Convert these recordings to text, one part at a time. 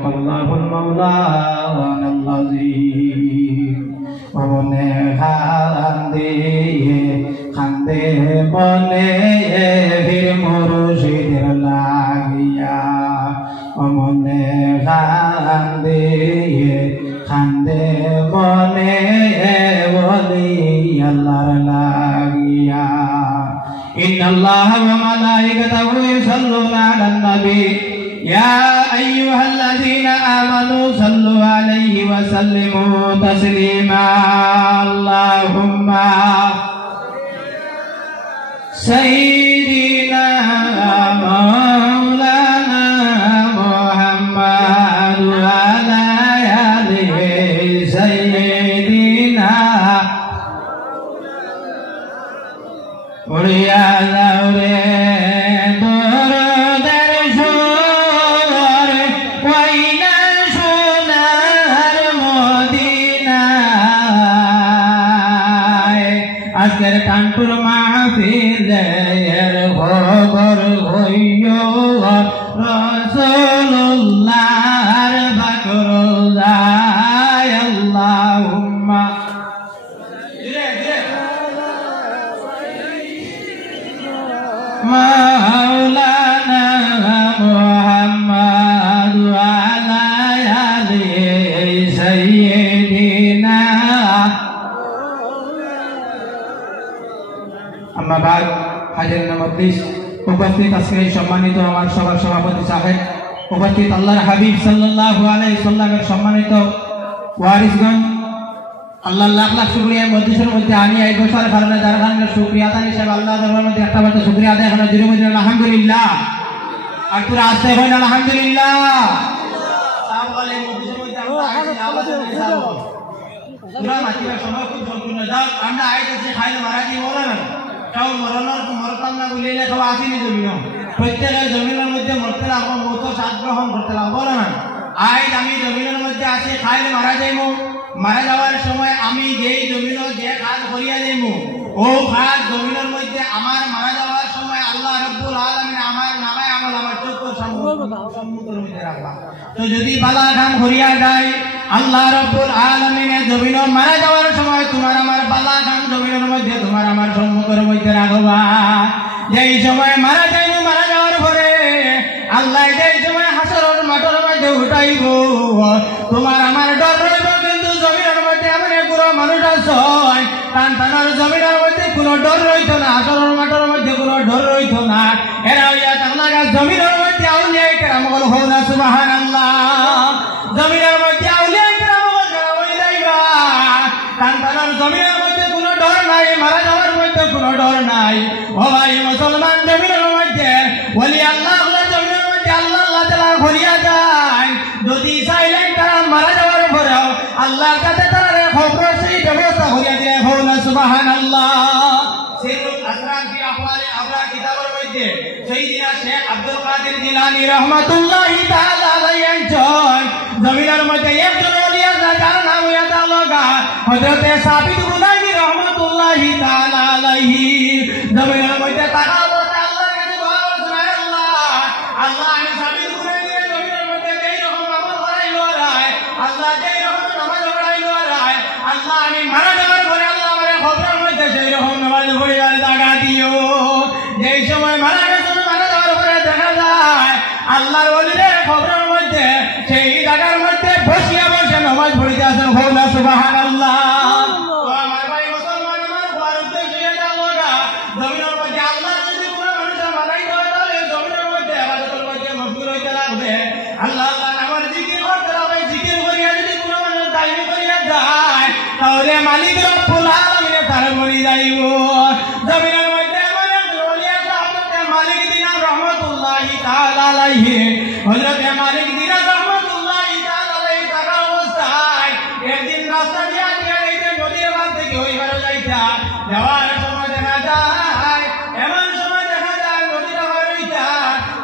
Allahul Mawlana al-Azim Mone khande mone hir murshid lagiya Mone khande mone wali Allah lagiya Inna Allah wa malaikatahu yusalluna 'alan nabi يا أيها الذين آمنوا صلوا عليه وسلموا تسليما اللهم سيدنا مولانا محمد وعلى آله سيدنا ويا আজকের কানপুর মাহফিলের খবর হইও রাসূলুল্লাহর বাকরুল্লাহ আল্লাহুম্মা মাওলানা মুহাম্মদ ওয়া আলা আলিহি সাইয়্যিদিনা বাদ হাজির মজলিস উপস্থিত আজকের সম্মানিত আমার সবার সভাপতি সাহেব উপস্থিত আল্লাহর হাবিব সাল্লাল্লাহু আলাইহি সাল্লামের সম্মানিত ওয়ারিসগণ আল্লাহ লাখ লাখ শুকরিয়া মজলিসের মধ্যে আমি এই বছর কারণে যার কারণে শুকরিয়া আদায় হিসেবে আল্লাহ দরবারের মধ্যে একটা বার শুকরিয়া আদায় করার জন্য বলি আলহামদুলিল্লাহ আর তোরা আসতে হয় আলহামদুলিল্লাহ সব বলে মজলিসের মধ্যে আমরা আওয়াজ দিলাম পুরো মাটির সময় খুব সম্পূর্ণ যাও আমরা আইতেছি খাইলে মারা কি বলে না কাউ মরণের মরতাম না বলিলে কেউ আসেনি জমিন প্রত্যেকের জমিনের মধ্যে মরতে লাগবো মতো সাত গ্রহণ করতে লাগবো না আজ আমি জমিনের মধ্যে আসি খাইলে মারা যাইব মারা যাওয়ার সময় আমি যেই জমিন যে কাজ করিয়া যাইব ও কাজ জমিনের মধ্যে আমার মারা যাওয়ার সময় আল্লাহ রাব্বুল আলামিন আমার নামে আমল আমার চোখ সম্মুখের মধ্যে রাখবা তো যদি বালা কাম করিয়া যায় আল্লাহ রাব্বুল আলামিনের জমিন মারা যাওয়ার সময় তোমার আমার বালা কাম জমিনের মধ্যে তোমার আমার সম্মুখের মধ্যে রাখবা যেই সময় মারা যাইব মারা যাওয়ার পরে আল্লাহ যেই সময় হাসরের মাঠের মধ্যে উঠাইব তোমার আমার ডর রইব কিন্তু জমিনের মধ্যে এমন পুরো মানুষ আছে টানার জমিনের মধ্যে কোনো ডর রইতো না হাসরের মাঠের মধ্যে কোনো ডর রইতো না এরা হইয়া আল্লাহ জমিনের মধ্যে আউলিয়া কেরাম বল হো না সুবহানাল্লাহ জমিনের মধ্যে আউলিয়া কেরাম বল যাইবা টানার জমিনের মধ্যে কোনো ডর নাই মারা যাওয়ার মধ্যে কোনো ডর নাই ও ভাই মুসলমান জমিনের মধ্যে ওলি আল্লাহ জমিনের মধ্যে আল্লাহ আল্লাহ তাআলা করিয়া যায় যদি চাইলেন তারা মারা যাওয়ার পরেও আল্লাহর কাছে তারা খবর সেই ব্যবস্থা করিয়া দিয়ে হো না সুবহানাল্লাহ সিরুল আসরার ফি আহওয়ালি আবরার কিতাবের মধ্যে সাইয়্যিদনা শেখ আব্দুল কাদের জিলানী রাহমাতুল্লাহি তাআলা আলাইহি জমিনের মধ্যে একজন ওলি আল্লাহ যার নাম হইয়া তাআলা হযরত সাবিত বুলাইনি রাহমাতুল্লাহি তাআলা আলাইহি জমিনের মধ্যে তাকাও আল্লাহর কাছে দোয়া করছেন আল্লাহ আমি সাবিত বুলাইনি জমিনের মধ্যে যেই রকম আমল করাইলো আল্লাহ যেই রকম নামাজ পড়াইলো আল্লাহ আমি মারা যাওয়ার পরে আল্লাহ আমারে খবরের মধ্যে সেই রকম নামাজ পড়িবার জায়গা দিও যেই সময় মারা গেছে মারা যাওয়ার পরে দেখা যায় আল্লাহর ওলিদের খবরের মধ্যে সেই জায়গার মধ্যে বসিয়া বসে নামাজ পড়িতে আছেন হো না সুবহানাল্লাহ তো আমার ভাই মুসলমান আমার ভারত দেশে যাওয়া জমিনের মধ্যে আল্লাহ যদি কোনো মানুষের মারাই দেওয়া তাহলে জমিনের মধ্যে ইবাদতের মধ্যে মশগুল হইতে লাগবে আল্লাহ আল্লাহ নামের জিকির করতে লাগবে জিকির করিয়া যদি কোনো মানুষ দায়ী করিয়া যায় তাহলে মালিক রব্বুল আলামিন তার মরি যাইব জমিনের মধ্যে এমন একজন ওলি আছে হযরত মালিক দিনার রাহমাতুল্লাহি তাআলা আলাইহি হযরত মালিক দিনার রাহমাতুল্লাহি তাআলা আলাইহি থাকা অবস্থায় একদিন রাস্তা দিয়া এইতে নদীর বাঁধ থেকে ওইবার যাইতা যাওয়ার সময় দেখা যায় এমন সময় দেখা যায় নদীটা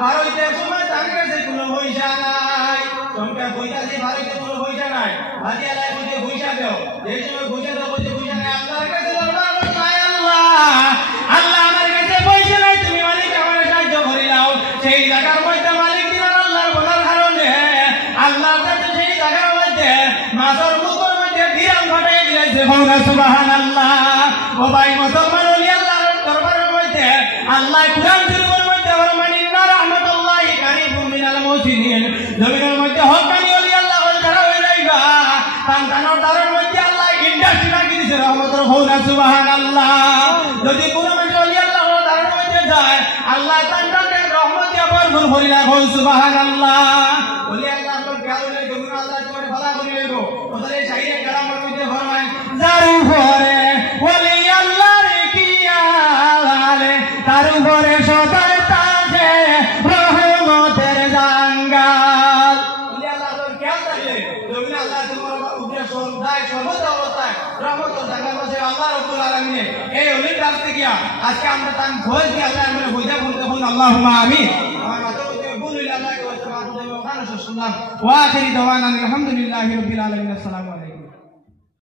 পার হইতে সময় তার কাছে কোনো পয়সা নাই চমকা পয়সা দিয়ে পার হইতে কোনো পয়সা নাই ভাজিয়া লাই বলতে পয়সা দাও এই সময় পয়সা দাও বলতে পয়সা নাই আল্লাহর কাছে দরবার করতে আল্লাহ আমার কাছে পয়সা নাই তুমি মালিক আমার সাহায্য করে দাও সেই জায়গার মধ্যে মালিক দিনার আল্লাহর বলার কারণে আল্লাহ দিছে কওনা সুবহানাল্লাহ ও ভাই মুসলমান ওলি আল্লাহর দরবারের মধ্যে আল্লাহ কুরআন শরীফের মধ্যে ফরমান ইন্না রাহমাতুল্লাহি কারীবুম মিনাল মুহসিনিন জমিনের মধ্যে হক্কানি ওলি আল্লাহ যারা হয়ে যাইবা সন্তানের দ্বারের মধ্যে আল্লাহ ইন্ডাস্ট্রি লাগিয়ে দিছে রহমতের কওনা সুবহানাল্লাহ যদি কোনো মানুষ ওলি আল্লাহর দ্বারের মধ্যে যায় আল্লাহ সন্তানকে রহমত দিয়ে ভরপুর করে রাখো সুবহানাল্লাহ ওলি আল্লাহ লোক গাউলে জমিন আল্লাহ তোমার ভালো করে লেগো ওদের শাইরে গ্রামের মধ্যে ফরমান যার উপরে ওলি আল্লাহর কি আলে তার উপরে সদায় তাজে রহমতের জাঙ্গাল ওলি আল্লাহ লোক কেন থাকে জমিন আল্লাহ তোমার উপরে সদায় সর্বত অবস্থায় রহমতের জাঙ্গাল আছে আল্লাহ রাব্বুল আলামিন এই ওলির কাছ থেকে আজকে আমরা তান ভোজ দিয়ে আল্লাহ আমরা বুঝা বলতে বল আল্লাহুম্মা আমিন وآخر دعوانا الحمد لله رب العالمين السلام عليكم